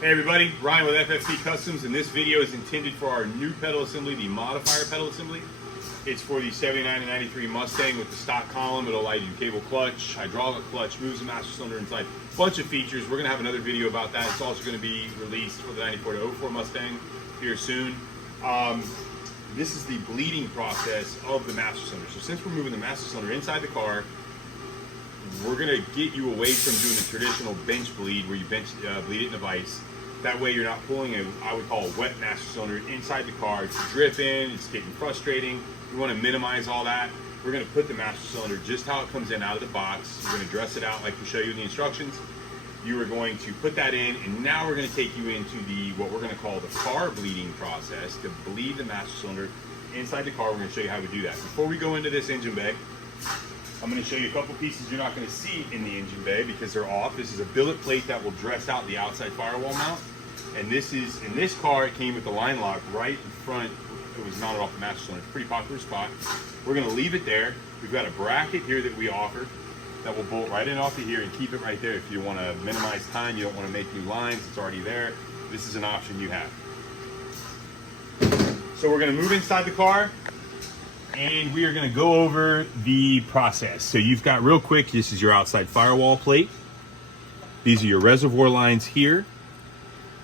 Hey everybody, Ryan with FFP Customs, and this video is intended for our new pedal assembly, the Modifier pedal assembly. It's for the 79 and 93 Mustang with the stock column. It'll allow you cable clutch, hydraulic clutch, moves the master cylinder inside. Bunch of features. We're going to have another video about that. It's also going to be released for the 94 to 04 Mustang here soon. This is the bleeding process of the master cylinder. So since we're moving the master cylinder inside the car, we're going to get you away from doing the traditional bench bleed where you bleed it in a vise. That way you're not pulling I would call a wet master cylinder inside the car. It's dripping, it's getting frustrating. We want to minimize all that. We're going to put the master cylinder just how it comes in out of the box. We're going to dress it out like we show you in the instructions. You are going to put that in, and now we're going to take you into what we're going to call the car bleeding process to bleed the master cylinder inside the car. We're going to show you how we do that. Before we go into this engine bay, I'm going to show you a couple pieces you're not going to see in the engine bay because they're off. This is a billet plate that will dress out the outside firewall mount. And this is, in this car, it came with the line lock right in front. It was mounted off the master cylinder. It's a pretty popular spot. We're going to leave it there. We've got a bracket here that we offer that will bolt right in off of here and keep it right there. If you want to minimize time, you don't want to make new lines, it's already there. This is an option you have. So we're going to move inside the car, and we are going to go over the process. So you've got, real quick, this is your outside firewall plate. These are your reservoir lines here.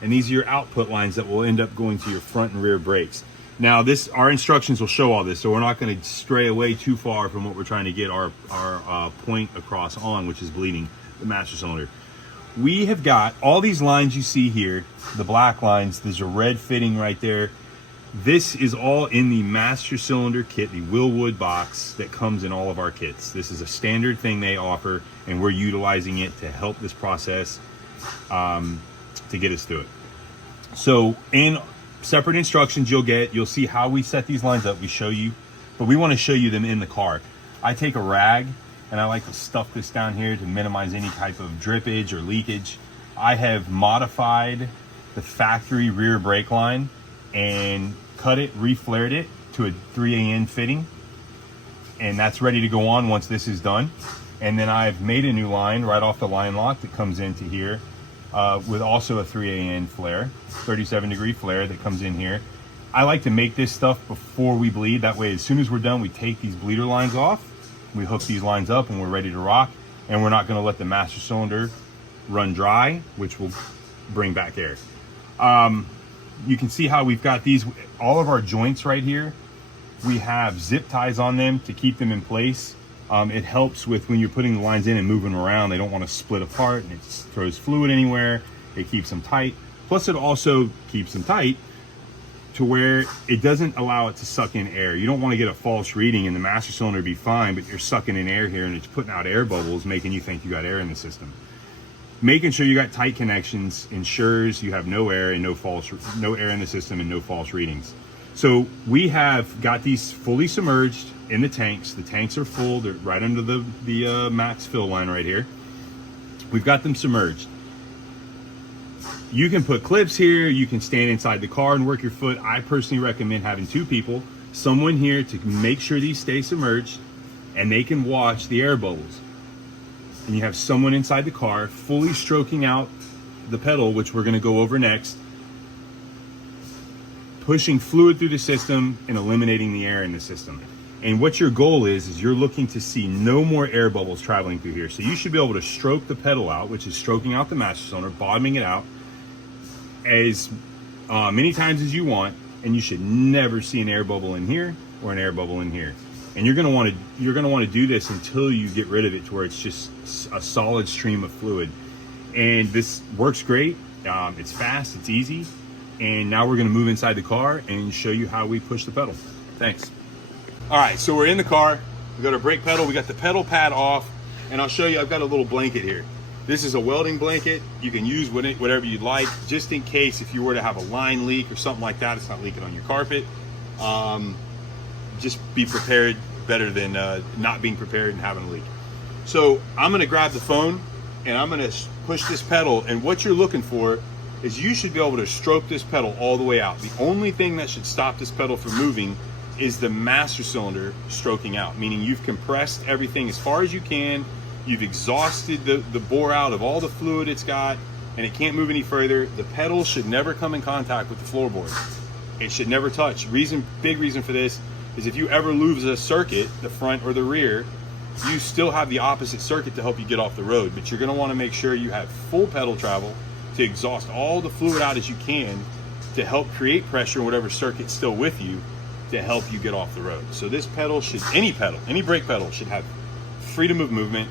And these are your output lines that will end up going to your front and rear brakes. Now our instructions will show all this, so we're not going to stray away too far from what we're trying to get our point across on, which is bleeding the master cylinder. We have got all these lines you see here, the black lines. There's a red fitting right there. This is all in the master cylinder kit, the Willwood box that comes in all of our kits. This is a standard thing they offer, and we're utilizing it to help this process to get us through it. So in separate instructions you'll see how we set these lines up. We show you, but we want to show you them in the car. I take a rag and I like to stuff this down here to minimize any type of drippage or leakage. I have modified the factory rear brake line and cut it, reflared it to a 3AN fitting, and that's ready to go on once this is done. And then I've made a new line right off the line lock that comes into here with also a 3AN flare, 37-degree flare that comes in here. I like to make this stuff before we bleed. That way, as soon as we're done, we take these bleeder lines off, we hook these lines up, and we're ready to rock. And we're not going to let the master cylinder run dry, which will bring back air. You can see how we've got these, all of our joints right here. We have zip ties on them to keep them in place. It helps with when you're putting the lines in and moving them around. They don't want to split apart and it throws fluid anywhere. It keeps them tight. Plus it also keeps them tight to where it doesn't allow it to suck in air. You don't want to get a false reading and the master cylinder be fine, but you're sucking in air here and it's putting out air bubbles, making you think you got air in the system. Making sure you got tight connections ensures you have no air and no air in the system and no false readings. So we have got these fully submerged in the tanks. The tanks are full. They're right under the max fill line right here. We've got them submerged. You can put clips here. You can stand inside the car and work your foot. I personally recommend having two people, someone here to make sure these stay submerged, and they can watch the air bubbles. And you have someone inside the car fully stroking out the pedal, which we're going to go over next, pushing fluid through the system and eliminating the air in the system. And what your goal is you're looking to see no more air bubbles traveling through here. So you should be able to stroke the pedal out, which is stroking out the master cylinder, bottoming it out as many times as you want, and you should never see an air bubble in here or an air bubble in here. And you're going to want to do this until you get rid of it to where it's just a solid stream of fluid. And this works great. It's fast, it's easy. And now we're going to move inside the car and show you how we push the pedal. Thanks. All right, so we're in the car. We got our brake pedal. We got the pedal pad off, and I'll show you. I've got a little blanket here. This is a welding blanket. You can use whatever you'd like, just in case if you were to have a line leak or something like that. It's not leaking on your carpet. Just be prepared. Better than not being prepared and having a leak. So I'm going to grab the phone and I'm going to push this pedal. And what you're looking for is you should be able to stroke this pedal all the way out. The only thing that should stop this pedal from moving is the master cylinder stroking out, meaning you've compressed everything as far as you can. You've exhausted the bore out of all the fluid it's got. and it can't move any further, the pedal should never come in contact with the floorboard. It should never touch. Big reason for this is if you ever lose a circuit, the front or the rear, you still have the opposite circuit to help you get off the road. But you're gonna wanna make sure you have full pedal travel to exhaust all the fluid out as you can to help create pressure in whatever circuit's still with you to help you get off the road. So this pedal should, any brake pedal should have freedom of movement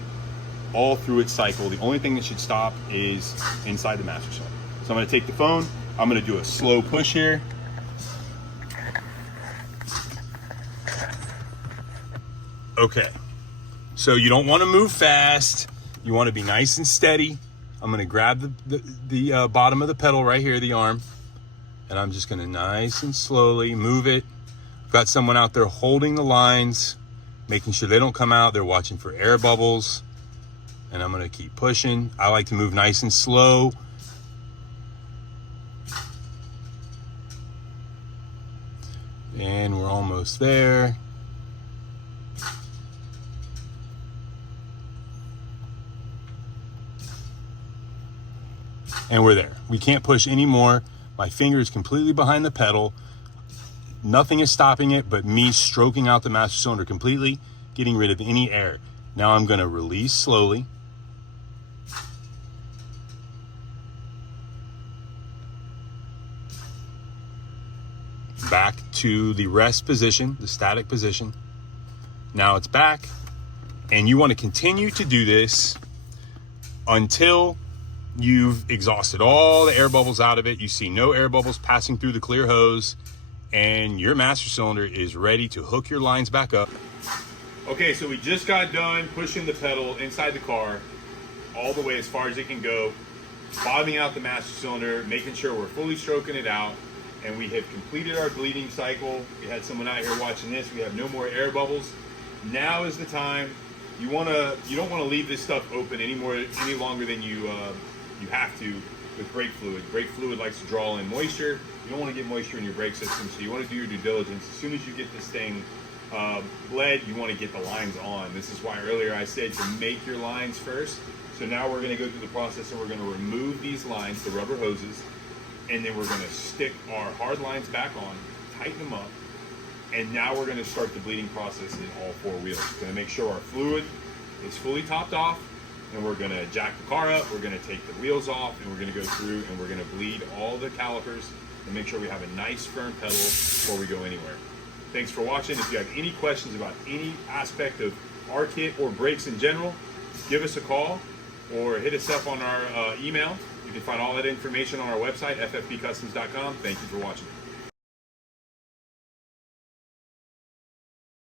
all through its cycle. The only thing that should stop is inside the master cylinder. So I'm gonna take the phone, I'm gonna do a slow push here. Okay, so you don't wanna move fast. You wanna be nice and steady. I'm gonna grab the bottom of the pedal right here, the arm, and I'm just gonna nice and slowly move it. I've got someone out there holding the lines, making sure they don't come out. They're watching for air bubbles, and I'm gonna keep pushing. I like to move nice and slow. And we're almost there. And we're there. We can't push anymore. My finger is completely behind the pedal. Nothing is stopping it but me stroking out the master cylinder completely, getting rid of any air. Now I'm gonna release slowly. Back to the rest position, the static position. Now it's back, and you wanna continue to do this until you've exhausted all the air bubbles out of it. You see no air bubbles passing through the clear hose, and your master cylinder is ready to hook your lines back up. Okay, so we just got done pushing the pedal inside the car all the way as far as it can go, bottoming out the master cylinder, making sure we're fully stroking it out, and we have completed our bleeding cycle. We had someone out here watching this. We have no more air bubbles. Now is the time. You don't want to leave this stuff open any longer than you have to with brake fluid. Brake fluid likes to draw in moisture. You don't want to get moisture in your brake system, so you want to do your due diligence. As soon as you get this thing bled, you want to get the lines on. This is why earlier I said to make your lines first. So now we're going to go through the process and we're going to remove these lines, the rubber hoses, and then we're going to stick our hard lines back on, tighten them up, and now we're going to start the bleeding process in all four wheels. We're going to make sure our fluid is fully topped off, and we're going to jack the car up, we're going to take the wheels off, and we're going to go through and we're going to bleed all the calipers and make sure we have a nice firm pedal before we go anywhere. Thanks for watching. If you have any questions about any aspect of our kit or brakes in general, give us a call or hit us up on our email. You can find all that information on our website, ffpcustoms.com. Thank you for watching.